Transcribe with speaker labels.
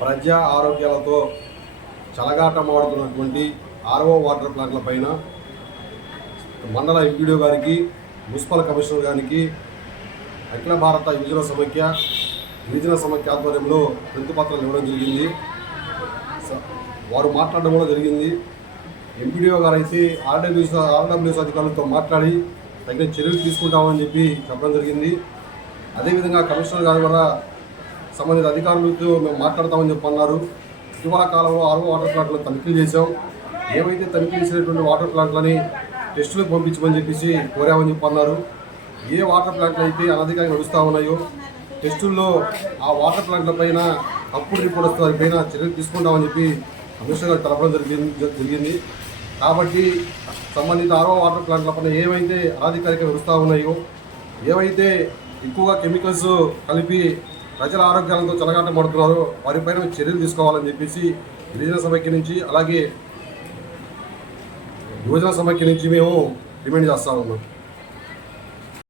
Speaker 1: ప్రజా ఆరోగ్యాలతో చలగాటమాడుతున్నటువంటి RO water ప్లాంట్ల పైన మండల ఎంపీడీఓ గారికి మున్సిపల్ కమిషనర్ గారికి అఖిల భారత యువజన సమైక్య గిరిజన సమైక్య ఆధ్వర్యంలో వింతుపత్రాలు ఇవ్వడం జరిగింది. స- వారు మాట్లాడడం కూడా జరిగింది. ఎంపీడీఓ గారు అయితే ఆర్డబ్ల్యూస్ ఆర్డబ్ల్యూస్ అధికారులతో మాట్లాడి తగిన చర్యలు తీసుకుంటామని చెప్పి చెప్పడం జరిగింది. అదేవిధంగా కమిషనర్ గారు కూడా సంబంధిత అధికారులతో మేము మాట్లాడతామని చెప్పి అన్నారు. ఇటీవల కాలంలో ఆరో వాటర్ ప్లాంట్లను తనిఖీలు చేశాం. ఏవైతే తనిఖీ చేసినటువంటి వాటర్ ప్లాంట్లని టెస్టులకు పంపించమని చెప్పేసి కోరామని చెప్పి అన్నారు. ఏ వాటర్ ప్లాంట్లు అయితే అనధికారంగా నడుస్తూ ఉన్నాయో టెస్టుల్లో ఆ వాటర్ ప్లాంట్ల పైన అప్పుడు రిపోర్ట్ వస్తే వారిపైన చర్యలు తీసుకుంటామని చెప్పి కమిషనర్ గారు తెలపడం జరిగింది జరిగింది. కాబట్టి సంబంధిత ఆరో వాటర్ ప్లాంట్ల పైన ఏవైతే అనధికారికంగా నడుస్తూ ఉన్నాయో ఏవైతే ఎక్కువగా కెమికల్స్ కలిపి ప్రజల ఆరోగ్యాలతో చెలగాట పడుతున్నారో. వారిపైన చర్యలు తీసుకోవాలని చెప్పేసి గిరిజన సమైక్య నుంచి అలాగే యువజన సమైక్య నుంచి మేము డిమాండ్ చేస్తా ఉన్నాం.